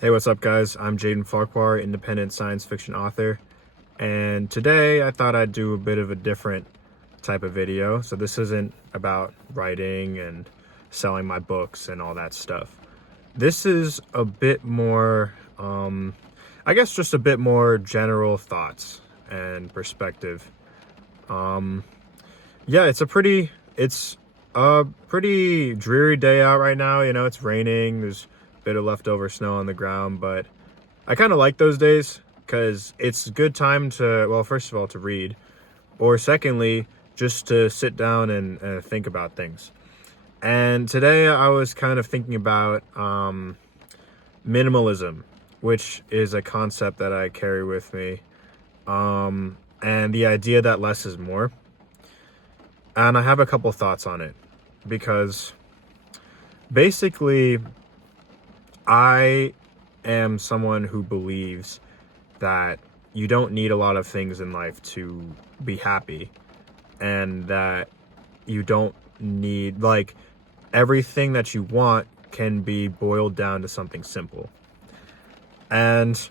Hey, what's up, guys? I'm Jaden Farquhar, independent science fiction author, and today I thought I'd do a bit of a different type of video. So this isn't about writing and selling my books and all that stuff. This is a bit more, I guess just a bit more general thoughts and perspective. Yeah, it's a pretty dreary day out right now. It's raining. There's a bit of leftover snow on the ground, but I kind of like those days because it's a good time to, well, first of all, to read, or secondly, just to sit down and think about things. And today I was kind of thinking about minimalism, which is a concept that I carry with me, and the idea that less is more. And I have a couple thoughts on it because basically I am someone who believes that you don't need a lot of things in life to be happy, and that you don't need, like, everything that you want can be boiled down to something simple. And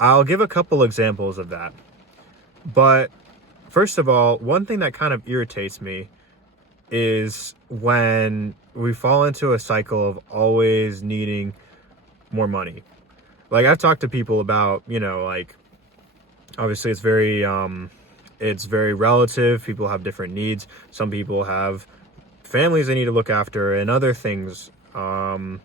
I'll give a couple examples of that. But first of all, one thing that kind of irritates me is when we fall into a cycle of always needing more money. Like, I've talked to people about, like, obviously it's very relative. People have different needs. Some people have families they need to look after and other things. And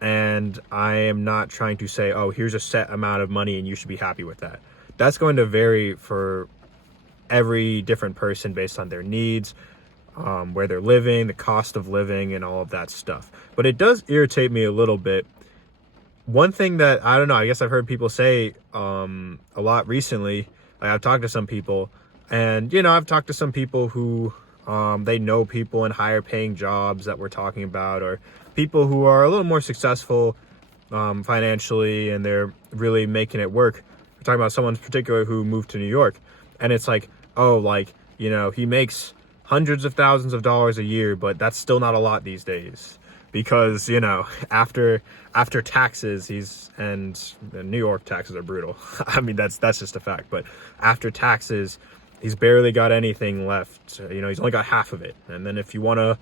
I am not trying to say, oh, here's a set amount of money and you should be happy with that. That's going to vary for every different person based on their needs, where they're living, the cost of living, and all of that stuff. But it does irritate me a little bit. One thing that, I don't know, I guess I've heard people say a lot recently. Like, I've talked to some people, and I've talked to some people who they know people in higher paying jobs that we're talking about, or people who are a little more successful financially, and they're really making it work. We're talking about someone in particular who moved to New York, and it's like, oh, like, he makes hundreds of thousands of dollars a year, but that's still not a lot these days, because after taxes, and the New York taxes are brutal. I mean, that's just a fact. But after taxes, he's barely got anything left. He's only got half of it. And then if you want to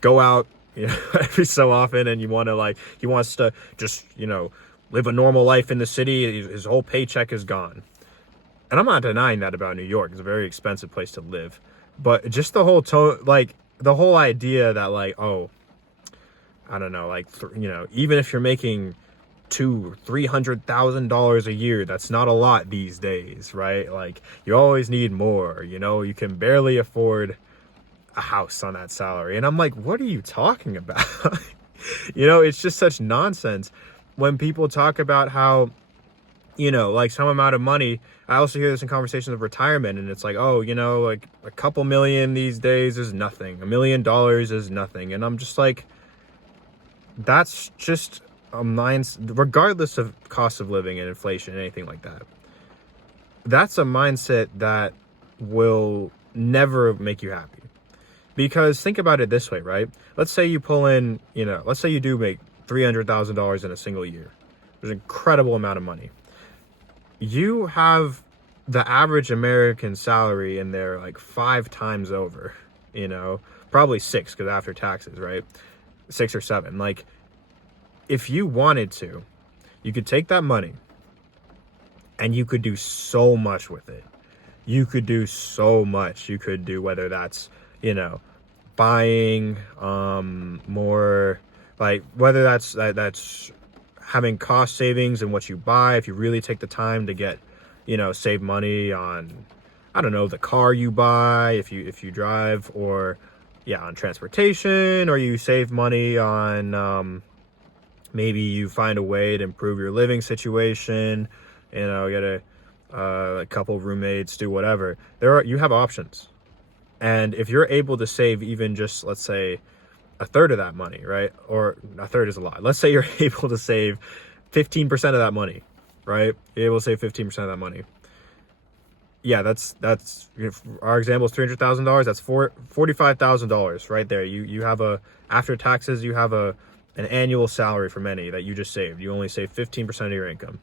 go out every so often, and he wants to just live a normal life in the city, his whole paycheck is gone. And I'm not denying that about New York. It's a very expensive place to live. But just the whole the whole idea that, like, oh, I don't know, like, even if you're making $200,000-$300,000 a year, that's not a lot these days, right? Like, you always need more. You can barely afford a house on that salary. And I'm like, what are you talking about? It's just such nonsense when people talk about how, like, some amount of money. I also hear this in conversations of retirement, and it's like, oh, like, a couple million these days is nothing. $1 million is nothing. And I'm just like, that's just a mindset, regardless of cost of living and inflation and anything like that. That's a mindset that will never make you happy. Because think about it this way, right? Let's say you pull in, let's say you do make $300,000 in a single year. There's an incredible amount of money. You have the average American salary in there like 5 times over, probably 6, because after taxes, right? 6 or 7. Like, if you wanted to, you could take that money and you could do so much with it. You could do so much. You could do, whether that's, buying more, like, whether that's having cost savings in what you buy, if you really take the time to get, save money on, I don't know, the car you buy, if you drive, or on transportation, or you save money on, maybe you find a way to improve your living situation, get a couple of roommates, do whatever. You have options. And if you're able to save even just, let's say, a third of that money, right? Or a third is a lot. Let's say you're able to save 15% of that money, right? You're able to save 15% of that money. Yeah, that's if our example is $300,000. That's $45,000 right there. You have after taxes, you have a an annual salary for many that you just saved. You only save 15% of your income.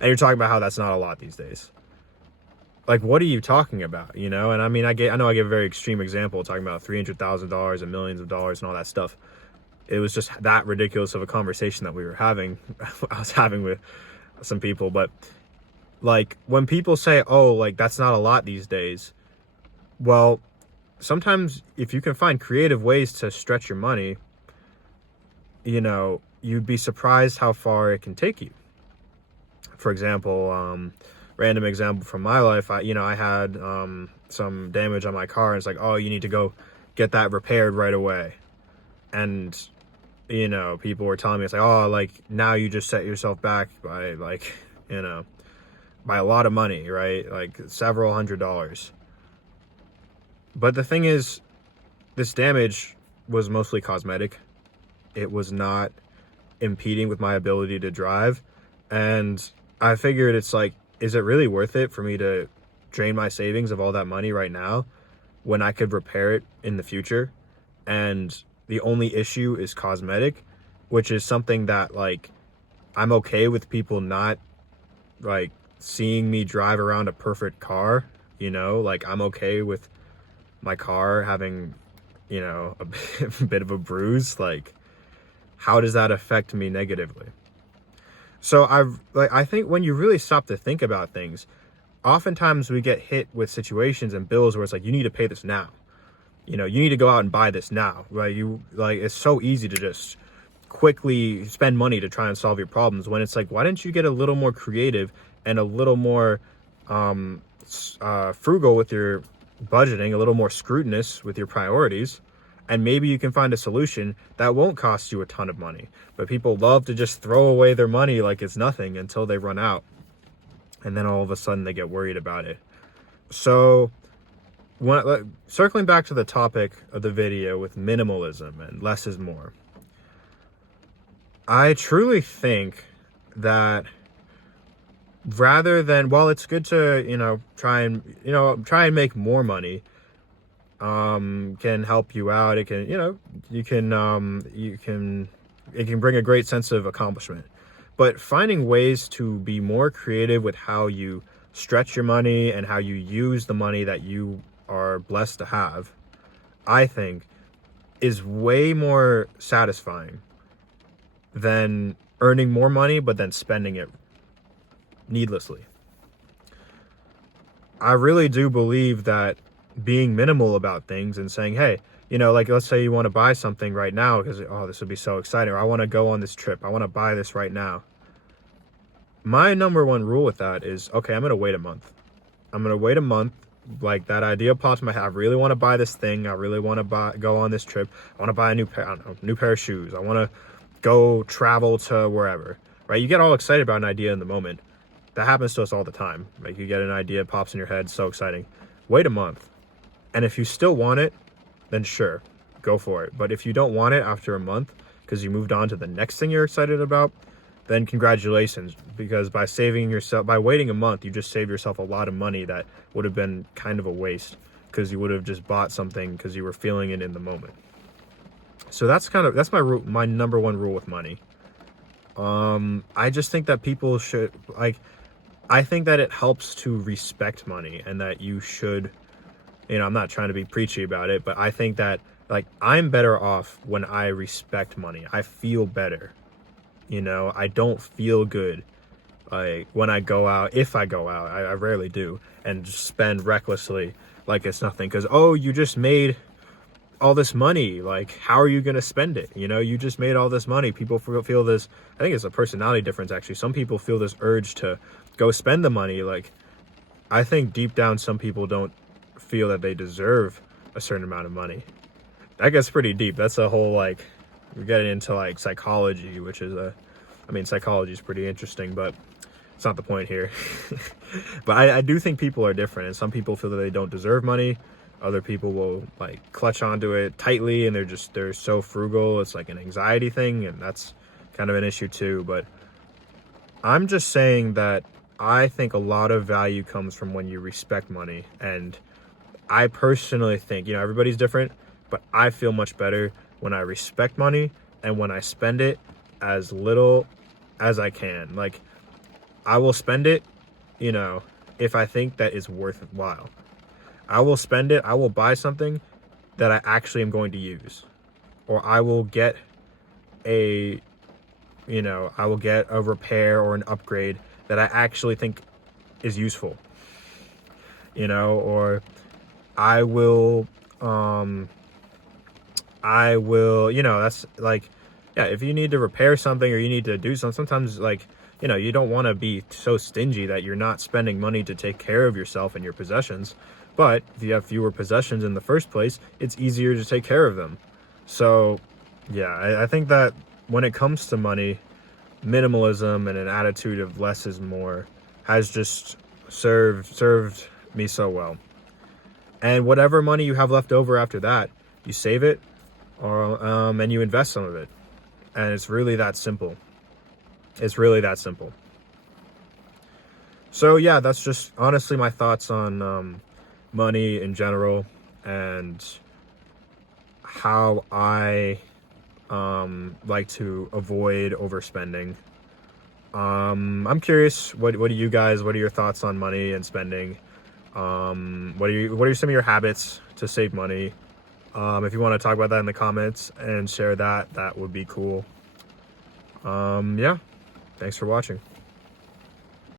And you're talking about how that's not a lot these days. Like, what are you talking about, you know? And I mean, I know I gave a very extreme example talking about $300,000 and millions of dollars and all that stuff. It was just that ridiculous of a conversation that we were having. I was having with some people. But like, when people say, oh, like, that's not a lot these days, well, sometimes if you can find creative ways to stretch your money, you know, you'd be surprised how far it can take you. For example, random example from my life, I had some damage on my car, and it's like, oh, you need to go get that repaired right away. And you know, people were telling me, it's like, oh, like, now you just set yourself back by, like, you know, by a lot of money, right? Like several $100s. But the thing is, this damage was mostly cosmetic. It was not impeding with my ability to drive. And I figured, it's like, is it really worth it for me to drain my savings of all that money right now when I could repair it in the future? And the only issue is cosmetic, which is something that, like, I'm okay with people not, like, seeing me drive around a perfect car, you know? Like, I'm okay with my car having, you know, a bit of a bruise. Like, how does that affect me negatively? So I think when you really stop to think about things, oftentimes we get hit with situations and bills where it's like, you need to pay this now. You know, you need to go out and buy this now, right? It's so easy to just quickly spend money to try and solve your problems, when it's like, why didn't you get a little more creative and a little more frugal with your budgeting, a little more scrutinous with your priorities, and maybe you can find a solution that won't cost you a ton of money. But people love to just throw away their money like it's nothing until they run out, and then all of a sudden they get worried about it. So circling back to the topic of the video with minimalism and less is more, I truly think that rather than, while it's good to, you know, try and make more money, can help you out. It can, you know, it can bring a great sense of accomplishment. But finding ways to be more creative with how you stretch your money and how you use the money that you are blessed to have, I think, is way more satisfying than earning more money but then spending it needlessly. I really do believe that being minimal about things and saying, hey, you know, like, let's say you want to buy something right now because, oh, this would be so exciting, or I want to go on this trip, I want to buy this right now. My number one rule with that is, okay, I'm going to wait a month. Like, that idea pops in my head. I really want to buy this thing. I really want to go on this trip. I want to buy a new pair of shoes. I want to go travel to wherever, right? You get all excited about an idea in the moment. That happens to us all the time. Like, you get an idea, it pops in your head, so exciting. Wait a month. And if you still want it, then sure, go for it. But if you don't want it after a month because you moved on to the next thing you're excited about, then congratulations, because by waiting a month, you just saved yourself a lot of money that would have been kind of a waste, because you would have just bought something because you were feeling it in the moment. So that's my number one rule with money. I just think that people should, like, I think that it helps to respect money, and that you should, you know, I'm not trying to be preachy about it, but I think that, like, I'm better off when I respect money. I feel better. You know, I don't feel good, like, when I go out, if I go out, I rarely do, and just spend recklessly like it's nothing. Because, oh, you just made all this money, like, how are you going to spend it? You know, you just made all this money. People feel this, I think it's a personality difference, actually. Some people feel this urge to go spend the money. Like, I think deep down, some people don't feel that they deserve a certain amount of money. That gets pretty deep. That's a whole, like, we're getting into, like, psychology, which is psychology is pretty interesting, but it's not the point here. But I do think people are different, and some people feel that they don't deserve money. Other people will, like, clutch onto it tightly, and they're so frugal. It's like an anxiety thing, and that's kind of an issue too. But I'm just saying that I think a lot of value comes from when you respect money. And I personally think, you know, everybody's different, but I feel much better when I respect money and when I spend it, as little as I can. Like, I will spend it, you know, if I think that it's worthwhile. I will spend it, I will buy something that I actually am going to use. Or I will get a, I will get a repair or an upgrade that I actually think is useful. Or I will, that's like, yeah, if you need to repair something or you need to do something, sometimes like, you don't want to be so stingy that you're not spending money to take care of yourself and your possessions. But if you have fewer possessions in the first place, it's easier to take care of them. So, yeah, I think that when it comes to money, minimalism and an attitude of less is more has just served me so well. And whatever money you have left over after that, you save it, or and you invest some of it. And it's really that simple. It's really that simple. So yeah, that's just honestly my thoughts on money in general and how I like to avoid overspending. I'm curious, what are your thoughts on money and spending? What are some of your habits to save money? If you want to talk about that in the comments and share that would be cool. Yeah, thanks for watching.